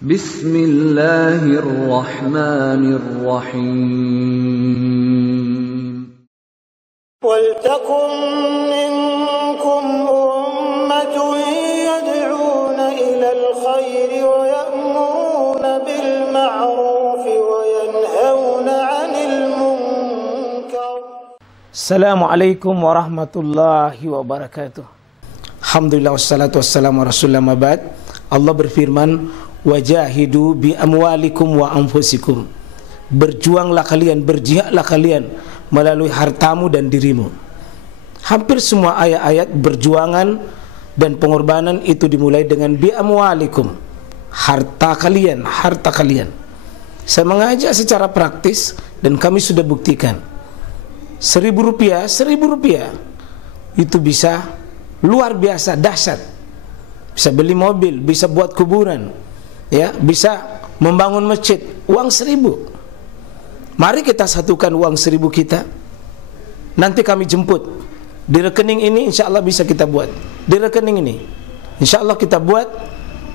Bismillahirrahmanirrahim. Waltakum minkum ummatun yad'una ilal khairi wa ya'muruna bil ma'ruf wa yanhauna 'anil munkar. Assalamualaikum warahmatullahi wabarakatuh. Alhamdulillah wassalatu wassalamu ala rasulillah mabad. Allah berfirman, wajahidu bi amwalikum wa anfusikum. Berjuanglah kalian, berjihadlah kalian melalui hartamu dan dirimu. Hampir semua ayat-ayat berjuangan dan pengorbanan itu dimulai dengan bi amwalikum, harta kalian, harta kalian. Saya mengajak secara praktis dan kami sudah buktikan. Rp1.000 itu bisa luar biasa dahsyat. Bisa beli mobil, bisa buat kuburan, ya, bisa membangun masjid. Uang 1.000. Mari kita satukan uang 1.000 kita. Nanti kami jemput di rekening ini, insya Allah bisa kita buat. Di rekening ini, insya Allah kita buat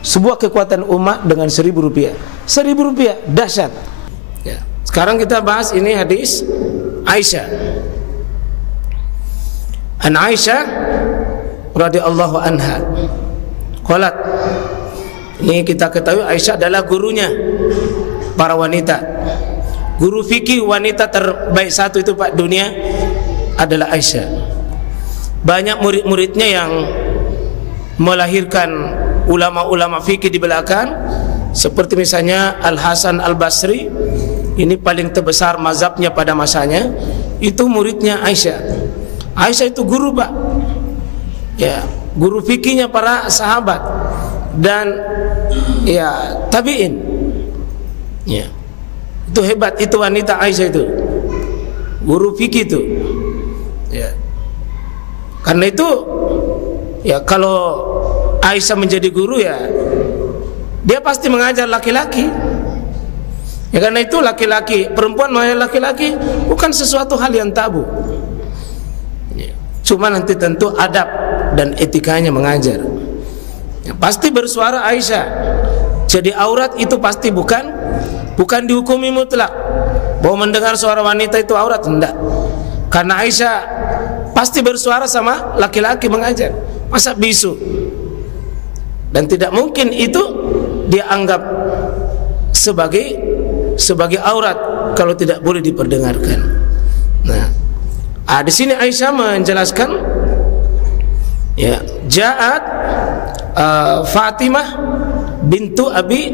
sebuah kekuatan umat dengan Rp1.000. Rp1.000 dahsyat. Ya. Sekarang kita bahas ini hadis Aisyah. An Aisyah radhiyallahu anha. Qalat, ini kita ketahui Aisyah adalah gurunya para wanita. Guru fikih wanita terbaik satu itu Pak dunia adalah Aisyah. Banyak murid-muridnya yang melahirkan ulama-ulama fikih di belakang, seperti misalnya Al Hasan Al Basri. Ini paling terbesar mazhabnya pada masanya. Itu muridnya Aisyah. Aisyah itu guru Pak, ya, guru fikihnya para sahabat dan ya tabi'in. Ya, itu hebat, itu wanita Aisyah itu, guru fikih itu. Ya, karena itu ya kalau Aisyah menjadi guru ya dia pasti mengajar laki-laki. Ya karena itu laki-laki, perempuan mengajar laki-laki bukan sesuatu hal yang tabu. Cuma nanti tentu adab dan etikanya mengajar. Ya, pasti bersuara Aisyah. Jadi aurat itu pasti bukan dihukumi mutlak bahwa mendengar suara wanita itu aurat, enggak. Karena Aisyah pasti bersuara sama laki-laki mengajar. Masa bisu? Dan tidak mungkin itu dia anggap sebagai aurat kalau tidak boleh diperdengarkan. Nah, di sini Aisyah menjelaskan, ya, Ja'at Fatimah bintu Abi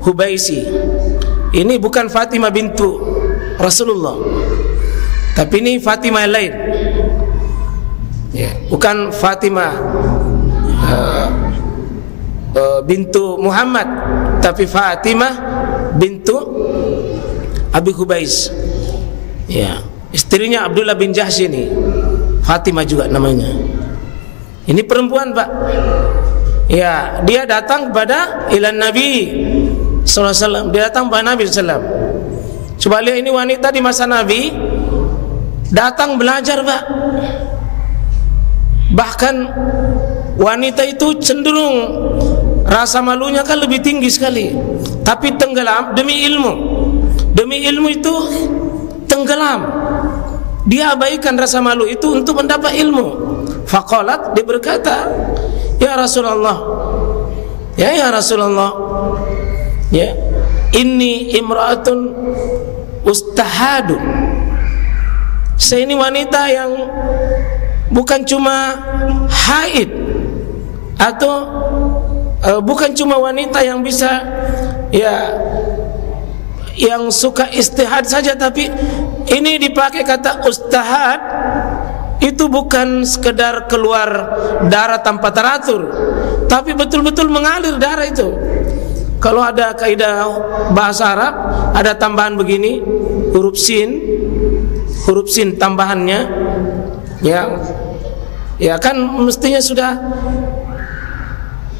Hubaisi. Ini bukan Fatimah bintu Rasulullah, tapi ini Fatimah yang lain. Ya, bukan Fatimah bintu Muhammad, tapi Fatimah bintu Abi Hubais. Ya, istrinya Abdullah bin Jahsy ini, Fatimah juga namanya. Ini perempuan Pak. Ya, dia datang kepada ilan Nabi sallallahu alaihi wasallam. Dia datang kepada Nabi sallallahu alaihi wasallam. Coba lihat, ini wanita di masa Nabi datang belajar Pak. Bahkan wanita itu cenderung rasa malunya kan lebih tinggi sekali, tapi tenggelam demi ilmu. Demi ilmu itu tenggelam. Dia abaikan rasa malu itu untuk mendapat ilmu. Faqalat, dia berkata, ya Rasulullah, ya Rasulullah, ya, inni imra'atun ustahadun. Saya ini wanita yang bukan cuma haid, atau bukan cuma wanita yang bisa, ya, yang suka istihad saja, tapi ini dipakai kata ustahad. Itu bukan sekedar keluar darah tanpa teratur, tapi betul-betul mengalir darah itu. Kalau ada kaidah bahasa Arab, ada tambahan begini, huruf sin tambahannya, ya kan mestinya sudah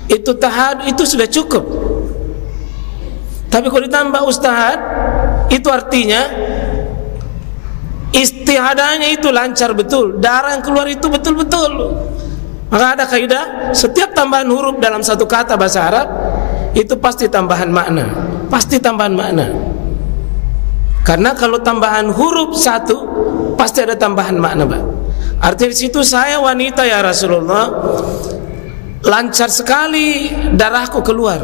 itu tahad, itu sudah cukup. Tapi kalau ditambah ustahad, itu artinya istihadanya itu lancar betul, darah yang keluar itu betul-betul. Maka ada kaidah, setiap tambahan huruf dalam satu kata bahasa Arab itu pasti tambahan makna, pasti tambahan makna. Karena kalau tambahan huruf satu, pasti ada tambahan makna, Pak. Artinya di situ, saya wanita ya Rasulullah, lancar sekali darahku keluar,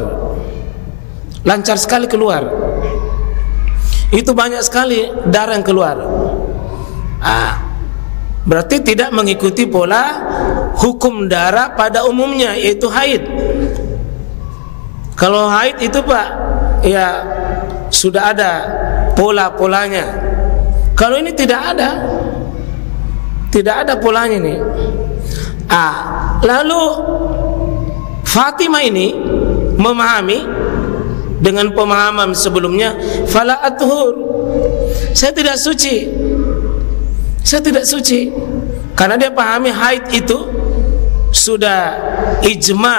lancar sekali keluar. Itu banyak sekali darah yang keluar. Berarti tidak mengikuti pola hukum darah pada umumnya, yaitu haid. Kalau haid itu, Pak, ya sudah ada pola-polanya. Kalau ini tidak ada polanya nih. Lalu Fatimah ini memahami dengan pemahaman sebelumnya, fala athur, saya tidak suci, saya tidak suci, karena dia pahami haid itu sudah ijma,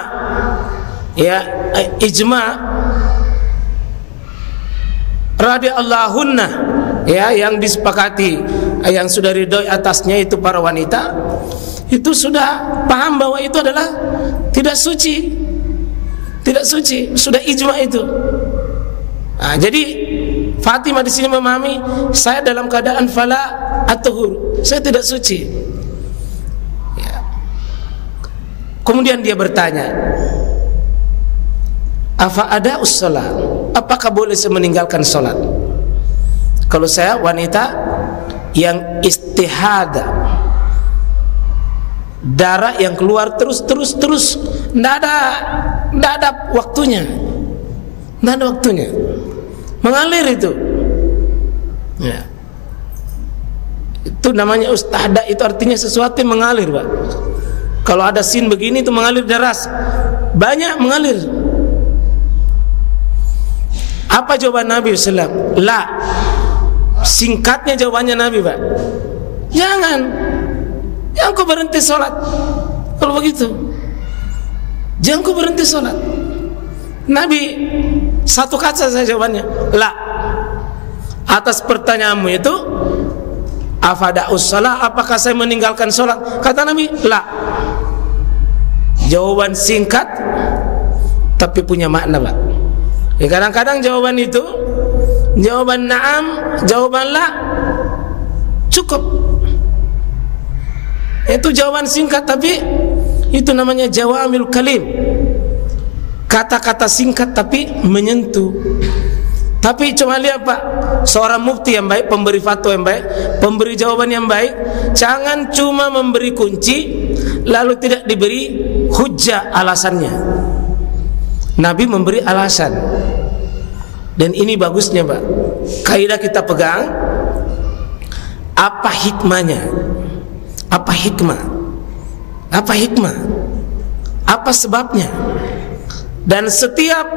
ya, ijma radhiyallahunna, ya, yang disepakati, yang sudah ridhoi atasnya itu para wanita, itu sudah paham bahwa itu adalah tidak suci, tidak suci, sudah ijma itu. Jadi Fatimah di sini memahami, saya dalam keadaan fala at-tuhur, saya tidak suci. Ya. Kemudian dia bertanya, afa ada ussalah, apakah boleh saya meninggalkan sholat kalau saya wanita yang istihada, darah yang keluar terus, tidak ada waktunya, tidak ada waktunya, mengalir itu, ya. Itu namanya ustahda, itu artinya sesuatu yang mengalir, Pak. Kalau ada sin begini itu mengalir deras, banyak mengalir. Apa jawaban Nabi SAW? La. Singkatnya jawabannya Nabi, Pak, jangan kau berhenti sholat. Kalau begitu, jangan kau berhenti sholat. Nabi satu kata saja jawabannya, la. Atas pertanyaanmu itu, afada'us shalah, apakah saya meninggalkan sholat? Kata Nabi, la. Jawaban singkat tapi punya makna, Pak. Ya, kadang-kadang jawaban itu, jawaban na'am, jawaban la, cukup. Itu jawaban singkat, tapi itu namanya jawamil kalim, kata-kata singkat tapi menyentuh. Tapi cuma lihat, Pak, seorang mufti yang baik, pemberi fatwa yang baik, pemberi jawaban yang baik, jangan cuma memberi kunci lalu tidak diberi hujjah, alasannya. Nabi memberi alasan, dan ini bagusnya, Pak. Kaidah kita pegang, apa hikmahnya? Apa hikmah? Apa hikmah? Apa sebabnya? Dan setiap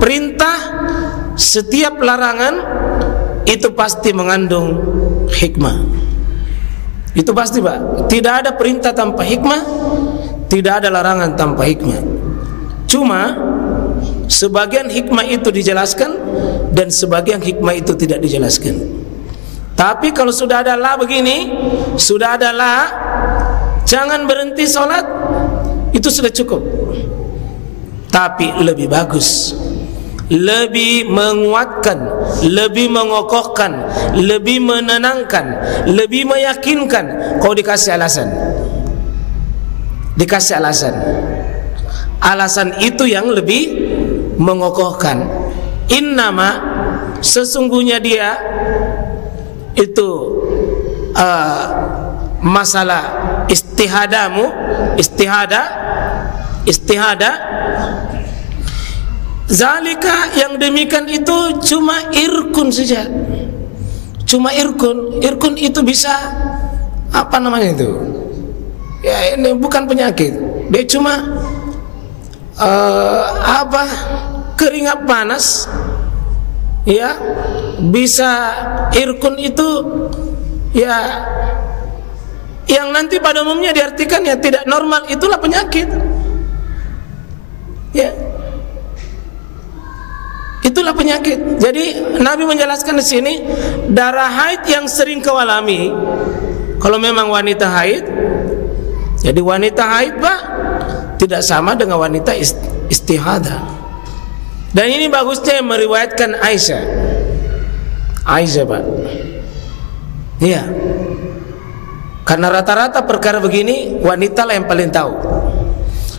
perintah, setiap larangan itu pasti mengandung hikmah. Itu pasti, Pak. Tidak ada perintah tanpa hikmah, tidak ada larangan tanpa hikmah. Cuma sebagian hikmah itu dijelaskan dan sebagian hikmah itu tidak dijelaskan. Tapi kalau sudah ada la begini, sudah ada la, jangan berhenti sholat, itu sudah cukup. Tapi lebih bagus, lebih menguatkan, lebih mengokohkan, lebih menenangkan, lebih meyakinkan kalau dikasih alasan. Dikasih alasan. Alasan itu yang lebih mengokohkan. Innama, sesungguhnya dia itu masalah istihada, zalika, yang demikian itu cuma irkun saja, cuma irkun itu bisa apa namanya itu, ya ini bukan penyakit, dia cuma keringat panas, ya, bisa irkun itu, ya, yang nanti pada umumnya diartikan ya tidak normal, itulah penyakit, ya, itulah penyakit. Jadi Nabi menjelaskan di sini, darah haid yang sering kau alami, kalau memang wanita haid, jadi wanita haid, Pak, tidak sama dengan wanita istihadah. Dan ini bagusnya yang meriwayatkan Aisyah. Aisyah, Pak. Iya. Karena rata-rata perkara begini wanita lah yang paling tahu.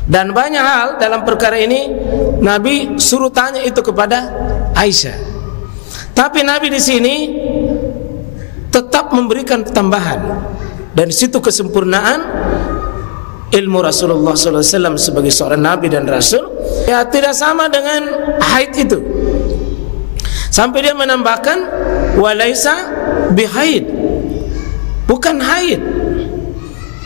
Dan banyak hal dalam perkara ini Nabi suruh tanya itu kepada Aisyah. Tapi Nabi di sini tetap memberikan tambahan. Dan di situ kesempurnaan ilmu Rasulullah SAW sebagai seorang Nabi dan Rasul, ya tidak sama dengan haid itu. Sampai dia menambahkan walaisa bihaid, bukan haid.